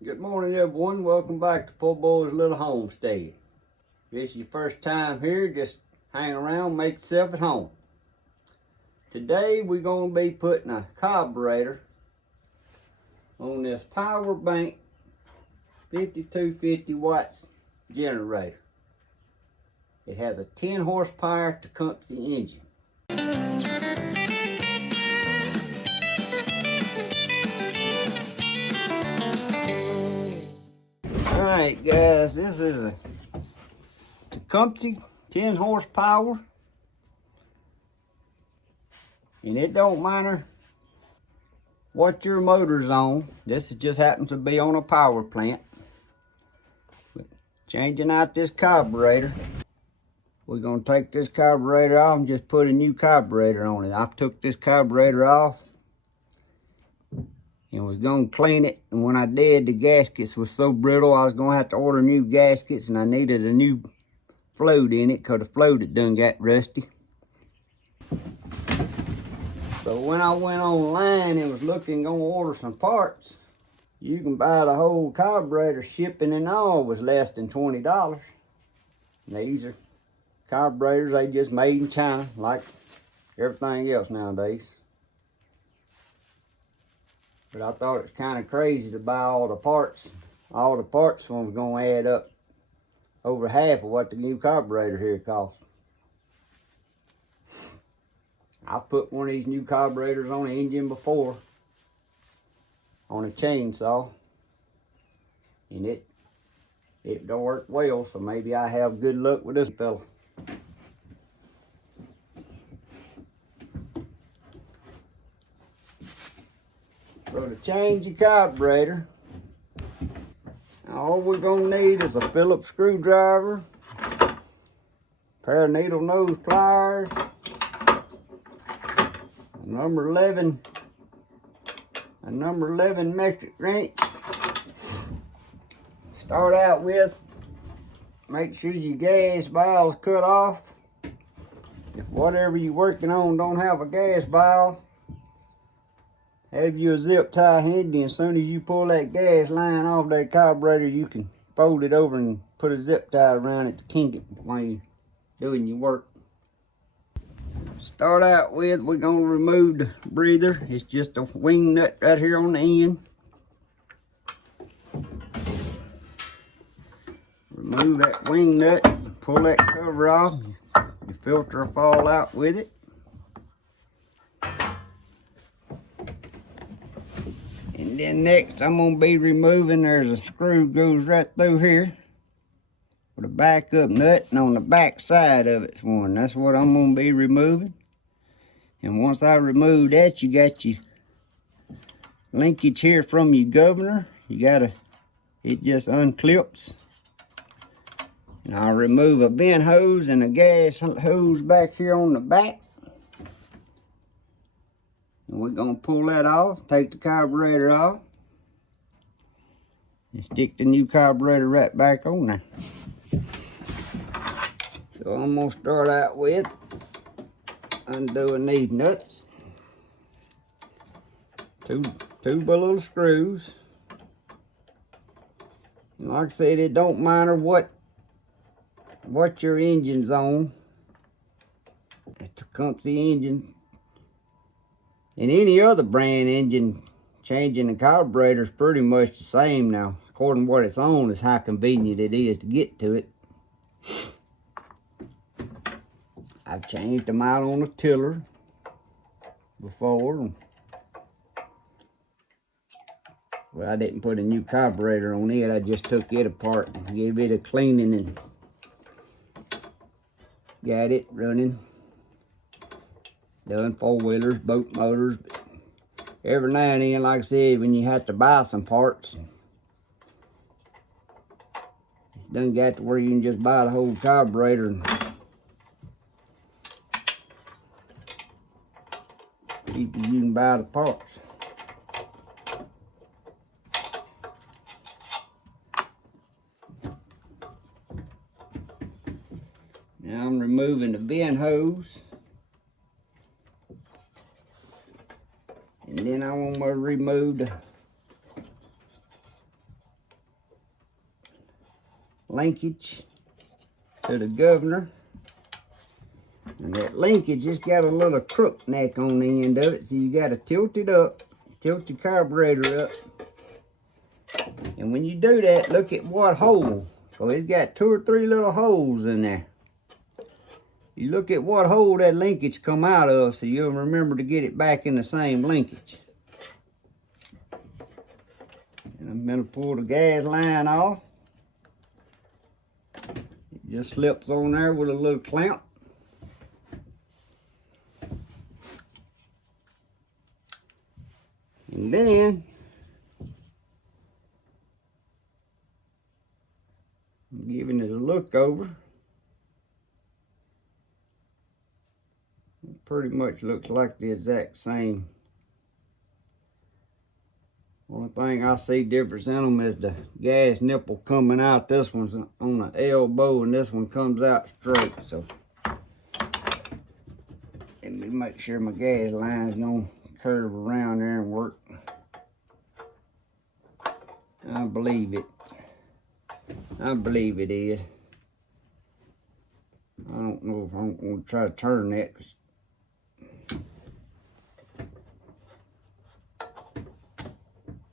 Good morning, everyone. Welcome back to Poorboys Little Homestead. If this is your first time here, just hang around, make yourself at home. Today we're going to be putting a carburetor on this power bank 5250 watts generator. It has a 10 horsepower Tecumseh engine. Alright guys, this is a Tecumseh 10 horsepower, and it don't matter what your motor's on. This just happens to be on a power plant. Changing out this carburetor, we're going to take this carburetor off and just put a new carburetor on it. I've took this carburetor off and was going to clean it, and when I did, the gaskets was so brittle I was going to have to order new gaskets, and I needed a new float in it because the float had done got rusty. So when I went online and was looking, going to order some parts, you can buy the whole carburetor, shipping and all was less than $20. And these are carburetors they just made in China, like everything else nowadays. But I thought it's kind of crazy to buy all the parts. All the parts was going to add up over half of what the new carburetor here cost. I put one of these new carburetors on the engine before, on a chainsaw, and it don't work well, so maybe I have good luck with this fella. So to change the carburetor, all we're gonna need is a Phillips screwdriver, a pair of needle nose pliers, a number 11 metric wrench. Start out with, make sure your gas valve's cut off. If whatever you're working on don't have a gas valve, have you a zip tie handy, and as soon as you pull that gas line off that carburetor, you can fold it over and put a zip tie around it to kink it while you're doing your work. Start out with, we're going to remove the breather. It's just a wing nut right here on the end. Remove that wing nut, pull that cover off. Your filter will fall out with it. And then next I'm going to be removing, there's a screw goes right through here with a backup nut, and on the back side of it's one. That's what I'm going to be removing. And once I remove that, you got your linkage here from your governor. You gotta, it just unclips. And I'll remove a vent hose and a gas hose back here on the back. And we're gonna pull that off, take the carburetor off, and stick the new carburetor right back on there. So I'm gonna start out with undoing these nuts. Two little screws. And like I said, it don't matter what your engine's on. The Tecumseh engine and any other brand engine, changing the carburetor is pretty much the same now. According to what it's on is how convenient it is to get to it. I've changed them out on a tiller before. Well, I didn't put a new carburetor on it. I just took it apart and gave it a cleaning and got it running. Done four-wheelers, boat motors. But every now and then, like I said, when you have to buy some parts, it's done got to where you can just buy the whole carburetor and you can buy the parts. Now I'm removing the vent hose. And then I want to remove linkage to the governor. And that linkage just got a little crook neck on the end of it, so you got to tilt it up, tilt your carburetor up. And when you do that, look at what hole. So it's got 2 or 3 little holes in there. You look at what hole that linkage come out of, so you'll remember to get it back in the same linkage. And I'm gonna pull the gas line off. It just slips on there with a little clamp. And then I'm giving it a look over. It pretty much looks like the exact same. Only thing I see difference in them is the gas nipple coming out. This one's on the elbow and this one comes out straight. So let me make sure my gas line's gonna curve around there and work. I believe it. I believe it is. I don't know if I'm going to try to turn that.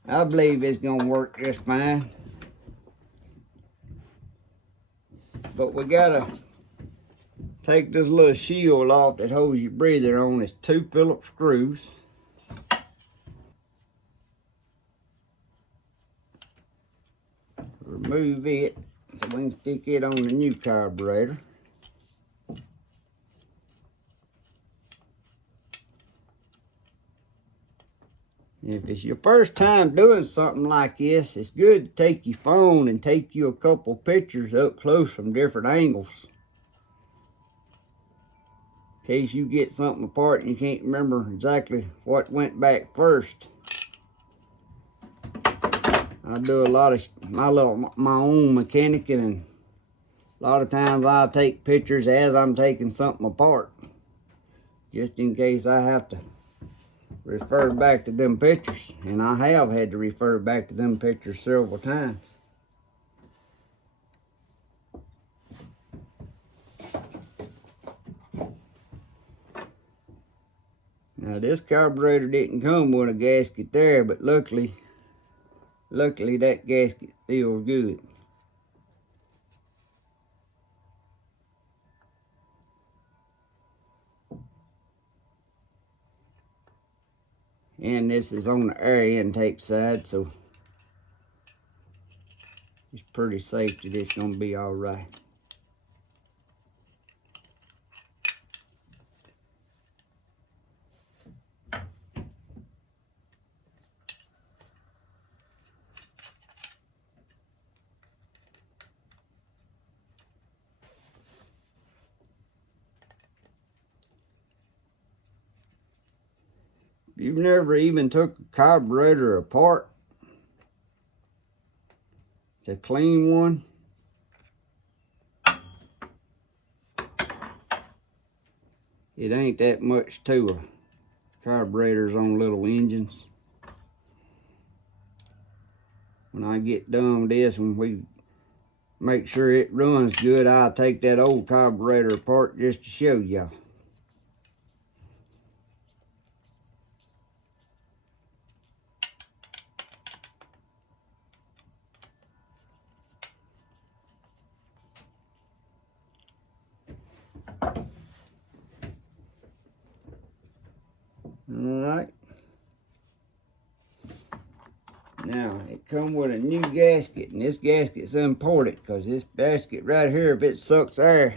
I believe it's going to work just fine. But we got to take this little shield off that holds your breather on. It's 2 Phillips screws. Remove it so we can stick it on the new carburetor. If it's your first time doing something like this, it's good to take your phone and take you a couple pictures up close from different angles. In case you get something apart and you can't remember exactly what went back first. I do a lot of my own mechanicking, and a lot of times I'll take pictures as I'm taking something apart, just in case I have to refer back to them pictures. And I have had to refer back to them pictures several times. Now this carburetor didn't come with a gasket there, but luckily that gasket feels good. And this is on the air intake side, so it's pretty safe that it's gonna be all right. If you've never even took a carburetor apart to clean one, it ain't that much to a carburetors on little engines. When I get done with this and we make sure it runs good, I'll take that old carburetor apart just to show y'all. Alright. Now, it come with a new gasket, and this gasket's important because this gasket right here, if it sucks air,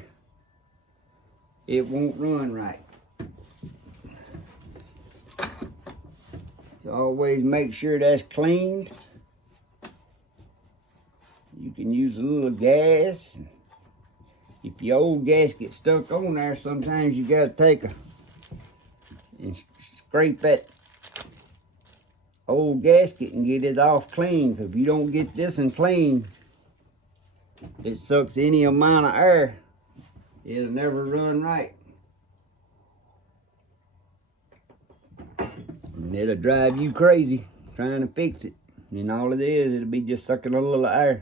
it won't run right. So always make sure that's cleaned. You can use a little gas. If your old gasket's stuck on there, sometimes you gotta take and scrape that old gasket and get it off clean. If you don't get this one clean, it sucks any amount of air, it'll never run right. And it'll drive you crazy trying to fix it. And all it is, it'll be just sucking a little air.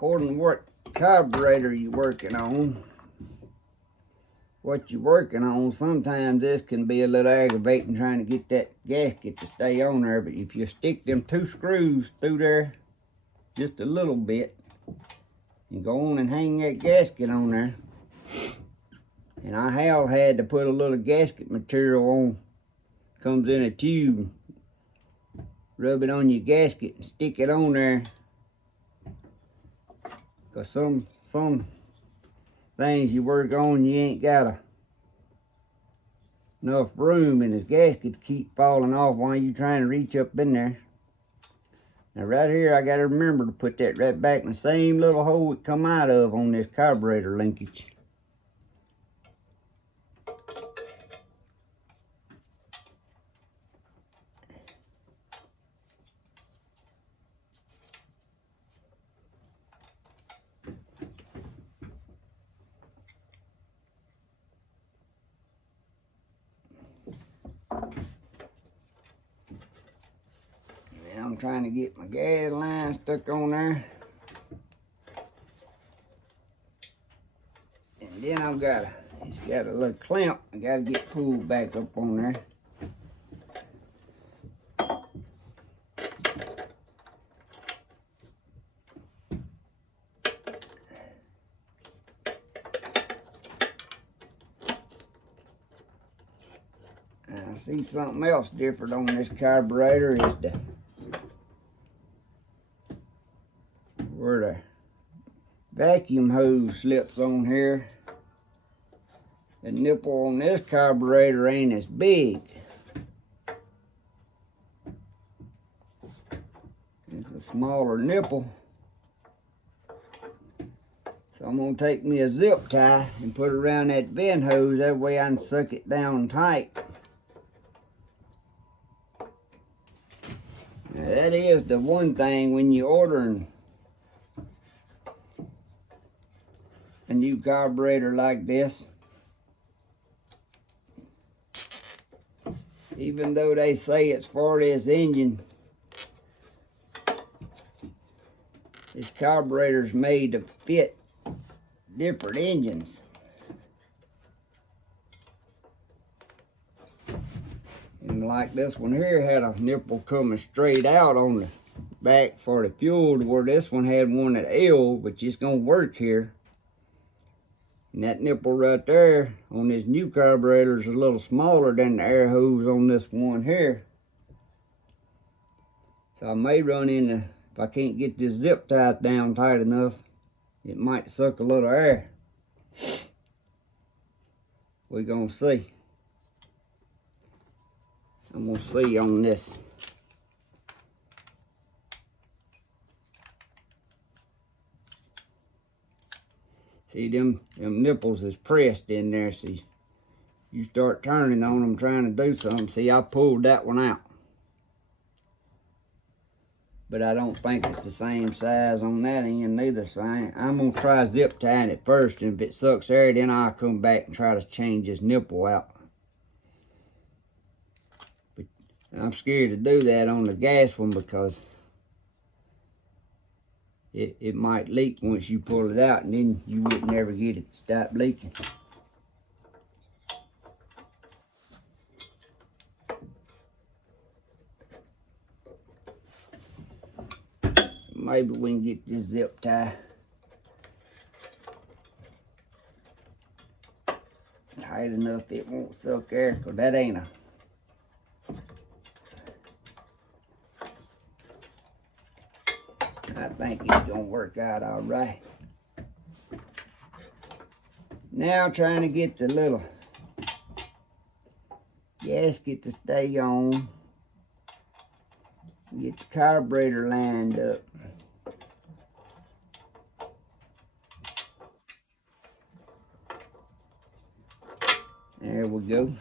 according to what carburetor you're working on, sometimes this can be a little aggravating trying to get that gasket to stay on there. But if you stick them 2 screws through there just a little bit and go on and hang that gasket on there, and I have had to put a little gasket material on, comes in a tube, rub it on your gasket and stick it on there, because some things you work on, you ain't got enough room in this gasket to keep falling off while you trying to reach up in there. Now right here, I gotta remember to put that right back in the same little hole it come out of on this carburetor linkage. I'm trying to get my gas line stuck on there. And then it's got a little clamp I gotta get pulled back up on there. And I see something else different on this carburetor is where the vacuum hose slips on here. The nipple on this carburetor ain't as big. It's a smaller nipple. So I'm gonna take me a zip tie and put it around that vent hose, that way I can suck it down tight. Now that is the one thing when you're ordering a new carburetor like this. Even though they say it's for this engine, this carburetor's made to fit different engines. And like this one here had a nipple coming straight out on the back for the fuel, to where this one had one at L, but it's gonna work here. And that nipple right there on this new carburetor is a little smaller than the air hose on this one here. So I may run into, if I can't get this zip tied down tight enough, it might suck a little air. We're gonna see. I'm gonna see on this. See, them nipples is pressed in there. See, you start turning on them trying to do something. See, I pulled that one out. But I don't think it's the same size on that end neither. So I'm gonna try zip tying it first, and if it sucks air, then I'll come back and try to change this nipple out. But I'm scared to do that on the gas one, because it might leak once you pull it out, and then you wouldn't never get it to stop leaking. Maybe we can get this zip tie tight enough it won't suck air, because that ain't a I think it's gonna work out all right. Now trying to get the little gasket to stay on. Get the carburetor lined up. There we go.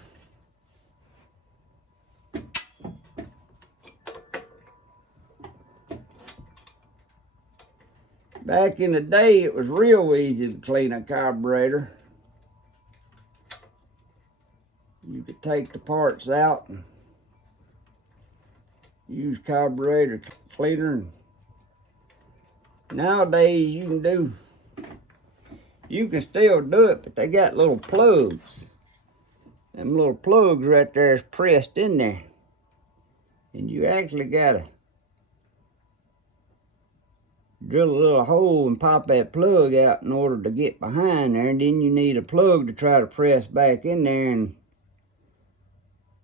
Back in the day, it was real easy to clean a carburetor. You could take the parts out and use carburetor cleaner and Nowadays you can still do it, but they got little plugs. Them little plugs right there is pressed in there. And you actually gotta drill a little hole and pop that plug out in order to get behind there. And then you need a plug to try to press back in there. And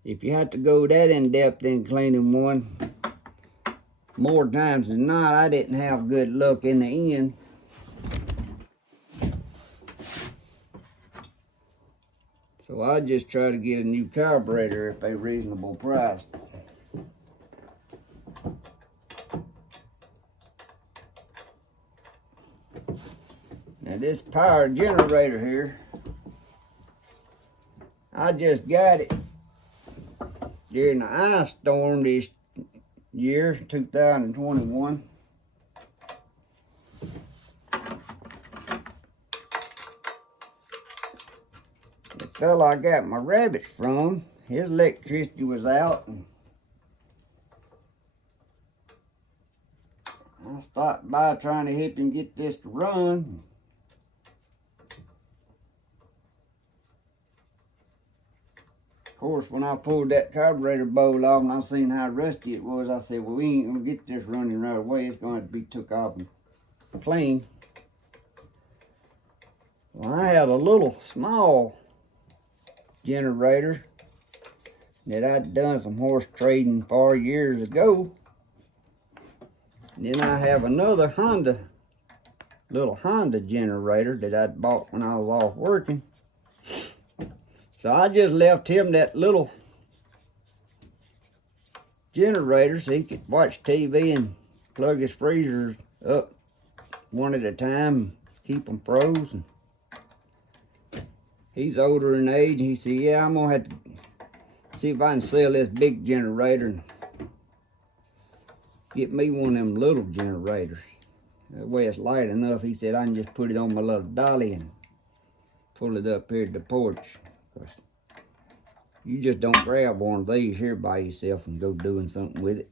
if you have to go that in depth in cleaning one, more times than not, I didn't have good luck in the end. So I just try to get a new carburetor if they're reasonable priced. Now this power generator here, I just got it during the ice storm this year, 2021. The fella I got my rabbits from, his electricity was out, and I stopped by trying to help him get this to run. Of course, when I pulled that carburetor bowl off and I seen how rusty it was, I said, well, we ain't gonna get this running right away. It's gonna have to be took off and clean. Well, I had a little small generator that I'd done some horse trading for years ago. And then I have another little Honda generator that I'd bought when I was off working. So I just left him that little generator so he could watch TV and plug his freezers up one at a time, keep them frozen. He's older in age, and he said, yeah, I'm gonna have to see if I can sell this big generator and get me one of them little generators. That way it's light enough. He said I can just put it on my little dolly and pull it up here to the porch. You just don't grab one of these here by yourself and go doing something with it.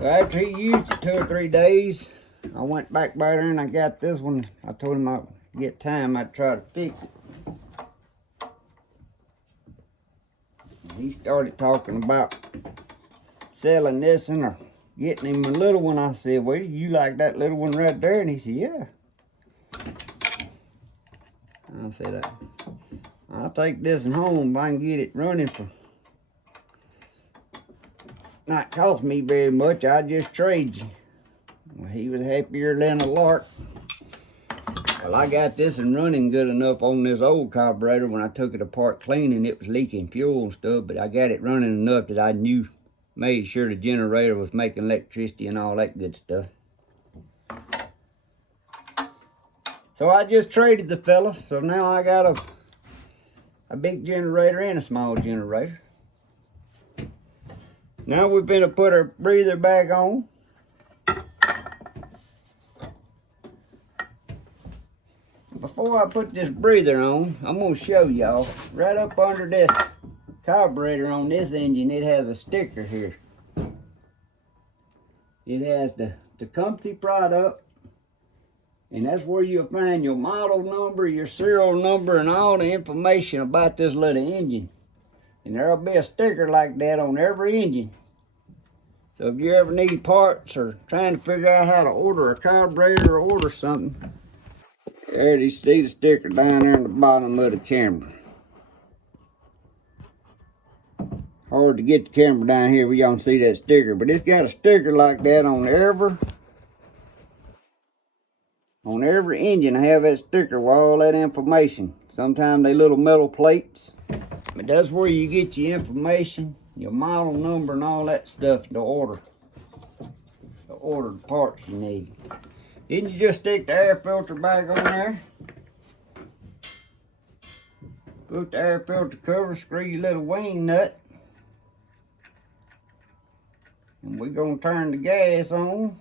So after he used it 2 or 3 days, I went back by there and I got this one. I told him I'd get time, I'd try to fix it. He started talking about selling this one or getting him a little one. I said, well, you like that little one right there? And he said, yeah. I said, I'll take this one home if I can get it running for not cost me very much. I just trade you. Well, he was happier than a lark. Well, I got this one running good enough on this old carburetor. When I took it apart cleaning, it was leaking fuel and stuff, but I got it running enough that I made sure the generator was making electricity and all that good stuff. So I just traded the fella, so now I got a big generator and a small generator. Now we're gonna put our breather back on. Before I put this breather on, I'm gonna show y'all right up under this carburetor on this engine. It has a sticker here. It has the Tecumseh product, and that's where you'll find your model number, your serial number, and all the information about this little engine. And there'll be a sticker like that on every engine. So if you ever need parts or trying to figure out how to order a carburetor or order something, there you see the sticker down there in the bottom of the camera. Hard to get the camera down here where y'all can see that sticker, but it's got a sticker like that on every engine. I have that sticker with all that information. Sometimes they little metal plates, but that's where you get your information, your model number, and all that stuff to order the parts you need. Then you just stick the air filter back on there. Put the air filter cover, screw your little wing nut. And we're gonna turn the gas on.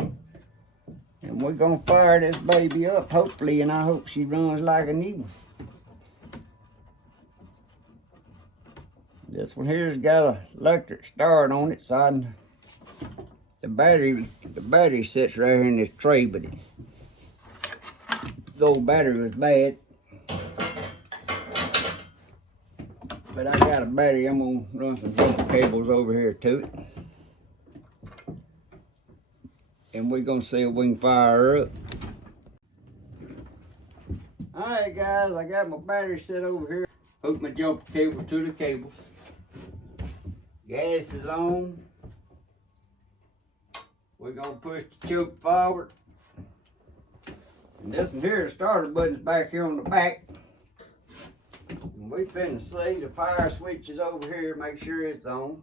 And we're gonna fire this baby up, hopefully, and I hope she runs like a new one. This one here's got a electric start on it, so the battery sits right here in this tray, but the old battery was bad. But I got a battery. I'm gonna run some jumper cables over here to it, and we're gonna see if we can fire her up. Alright guys, I got my battery set over here. Hook my jumper cable to the cables. Gas is on. We're gonna push the choke forward. And this one here, the starter button's back here on the back. And we finna see the fire switch is over here, make sure it's on.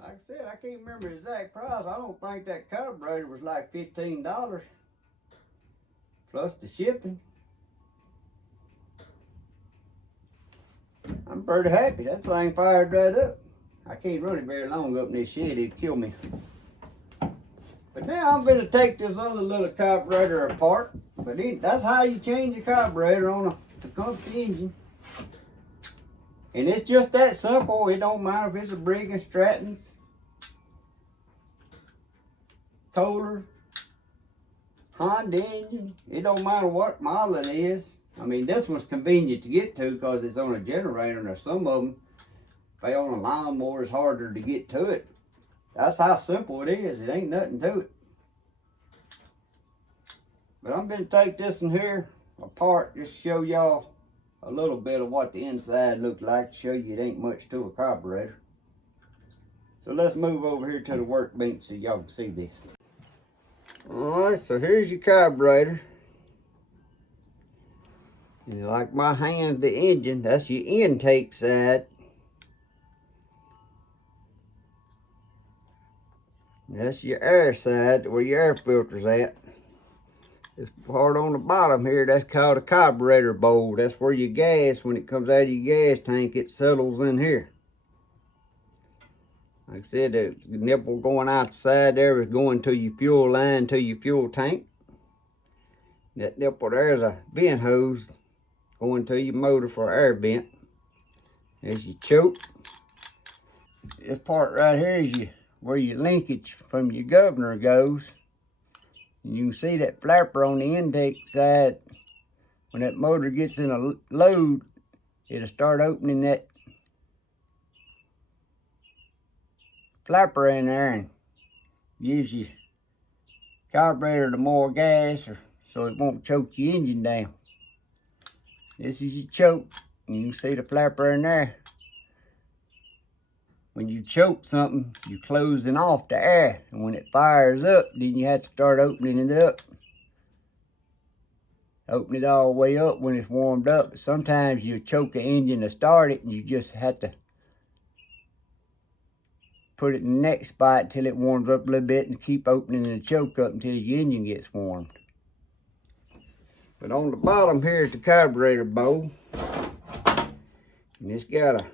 Like I said, I can't remember the exact price. I don't think that carburetor was like $15 plus the shipping. I'm pretty happy. That thing fired right up. I can't run it very long up in this shed. It'd kill me. But now I'm going to take this other little carburetor apart. But that's how you change a carburetor on a Tecumseh engine. And it's just that simple. It don't matter if it's a Briggs Stratton's, Kohler, Honda engine. It don't matter what model it is. I mean, this one's convenient to get to because it's on a generator, and some of them, if they on a lawnmower, it's harder to get to it. That's how simple it is. It ain't nothing to it. But I'm going to take this one here apart just to show y'all a little bit of what the inside looks like, to show you it ain't much to a carburetor. So let's move over here to the workbench so y'all can see this. Alright, so here's your carburetor. And like my hand's the engine, that's your intake side. And that's your air side, where your air filter's at. This part on the bottom here, that's called a carburetor bowl. That's where your gas, when it comes out of your gas tank, it settles in here. Like I said, the nipple going out the side there is going to your fuel line, to your fuel tank. That nipple there is a vent hose going to your motor for air vent. There's your choke. This part right here is where your linkage from your governor goes. And you can see that flapper on the intake side. When that motor gets in a load, it'll start opening that flapper in there and gives your carburetor the more gas, so it won't choke your engine down. This is your choke. You can see the flapper in there. When you choke something, you're closing off the air. And when it fires up, then you have to start opening it up. Open it all the way up when it's warmed up. But sometimes you choke the engine to start it, and you just have to put it in the next spot until it warms up a little bit, and keep opening the choke up until your engine gets warmed. But on the bottom here is the carburetor bowl. And it's got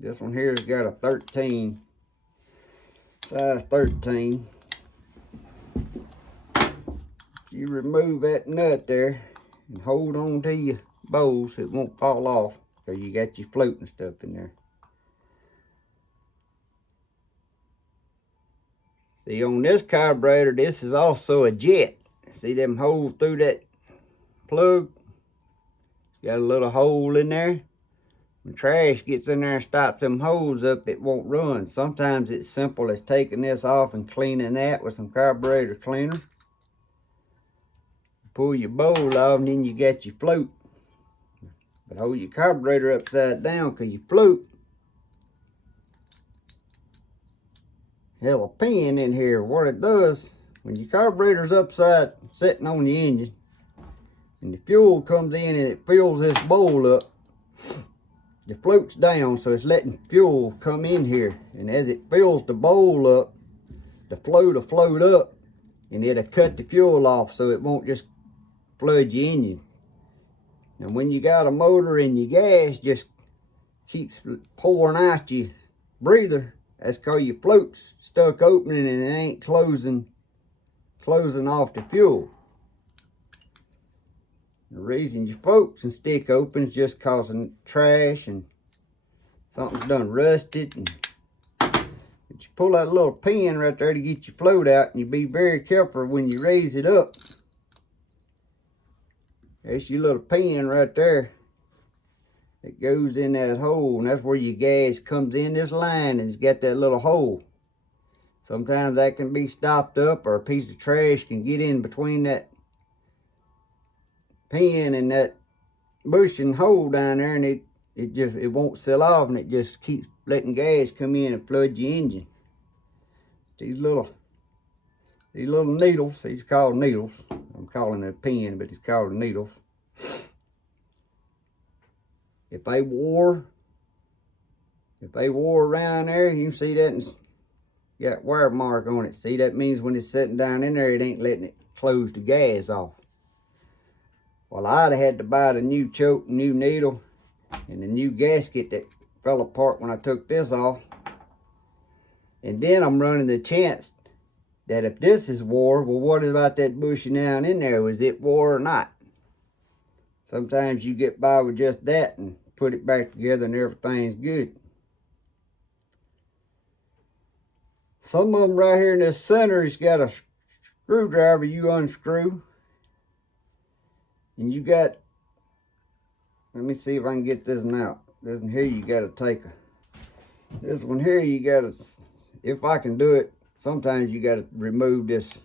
this one here has got a 13, size 13. You remove that nut there and hold on to your bowl so it won't fall off, because you got your floating stuff in there. See, on this carburetor, this is also a jet. See them holes through that plug? Got a little hole in there. When trash gets in there and stops them holes up, it won't run. Sometimes it's simple as taking this off and cleaning that with some carburetor cleaner. Pull your bowl off, and then you got your float. But hold your carburetor upside down, because your float have a pin in here. What it does, when your carburetor's upside, sitting on the engine, and the fuel comes in and it fills this bowl up, the float's down, so it's letting fuel come in here. And as it fills the bowl up, the float will float up, and it'll cut the fuel off, so it won't just flood your engine. And when you got a motor and your gas just keeps pouring out your breather, that's because your float's stuck opening and it ain't closing off the fuel. The reason your floats and stick open is just causing trash and something's done rusted. And but you pull that little pin right there to get your float out, and you be very careful when you raise it up. That's your little pin right there. It goes in that hole, and that's where your gas comes in this line, and it's got that little hole. Sometimes that can be stopped up, or a piece of trash can get in between that pin and that bushing hole down there, and it won't seal off, and it just keeps letting gas come in and flood your engine. These little needles, these are called needles. I'm calling it a pin, but it's called needles. If they wore around there, you can see that it's got wire mark on it. See, that means when it's sitting down in there, it ain't letting it close the gas off. Well, I'd have had to buy the new choke, new needle, and the new gasket that fell apart when I took this off. And then I'm running the chance that if this is wore, well, what about that bushing down in there? Was it wore or not? Sometimes you get by with just that and put it back together and everything's good. Some of them right here in this center, it's got a screwdriver you unscrew. And you got, let me see if I can get this one out. This one here you gotta take this one here you gotta, if I can do it, sometimes you gotta remove this.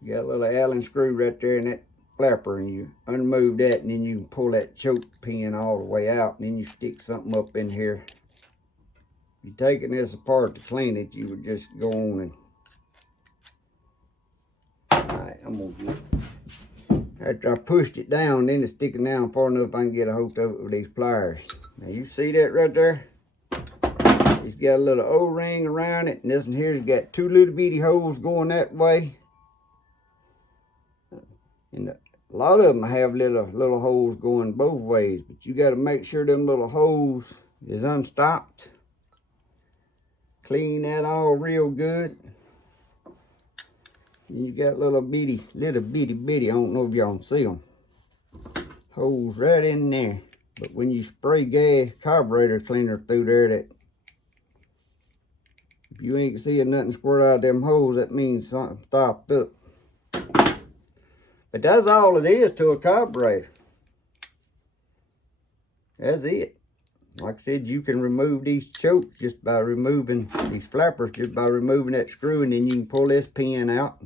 You got a little Allen screw right there in that flapper, and you unmove that, and then you can pull that choke pin all the way out, and then you stick something up in here. If you're taking this apart to clean it, you would just go on and, alright, I'm gonna get it. After I pushed it down, then it's sticking down far enough I can get a hold of it with these pliers. Now you see that right there? It's got a little O-ring around it, and this one here's got two little bitty holes going that way. And a lot of them have little holes going both ways, but you got to make sure them little holes is unstopped. Clean that all real good. And you got little bitty, I don't know if y'all can see them, holes right in there. But when you spray gas carburetor cleaner through there, that if you ain't seeing nothing squirt out of them holes, that means something stopped up. But that's all it is to a carburetor. That's it. Like I said, you can remove these chokes just by removing these flappers, just by removing that screw, and then you can pull this pin out.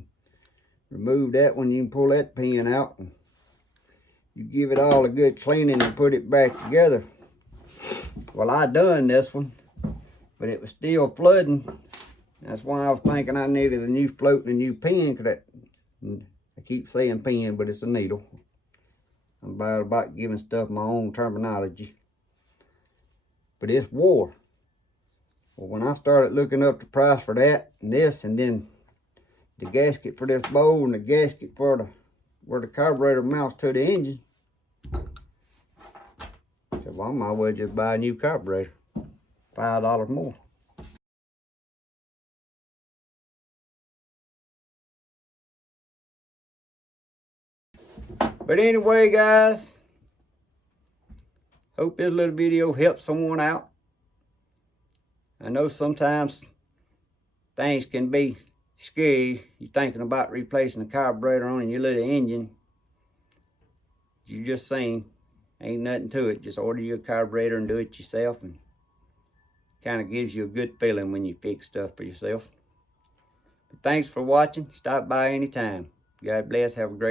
Remove that one, you can pull that pin out. And you give it all a good cleaning and put it back together. Well, I done this one, but it was still flooding. That's why I was thinking I needed a new float and a new pin. Cause I keep saying pin, but it's a needle. I'm bad about giving stuff my own terminology. But it's wore. Well, when I started looking up the price for that and this, and then the gasket for this bowl and the gasket for where the carburetor mounts to the engine, I said, well, I might as well just buy a new carburetor. $5 more. But anyway, guys, hope this little video helps someone out. I know sometimes things can be scary. You're thinking about replacing a carburetor on your little engine. You just saying, ain't nothing to it. Just order you a carburetor and do it yourself, and kind of gives you a good feeling when you fix stuff for yourself. But thanks for watching. Stop by anytime. God bless. Have a great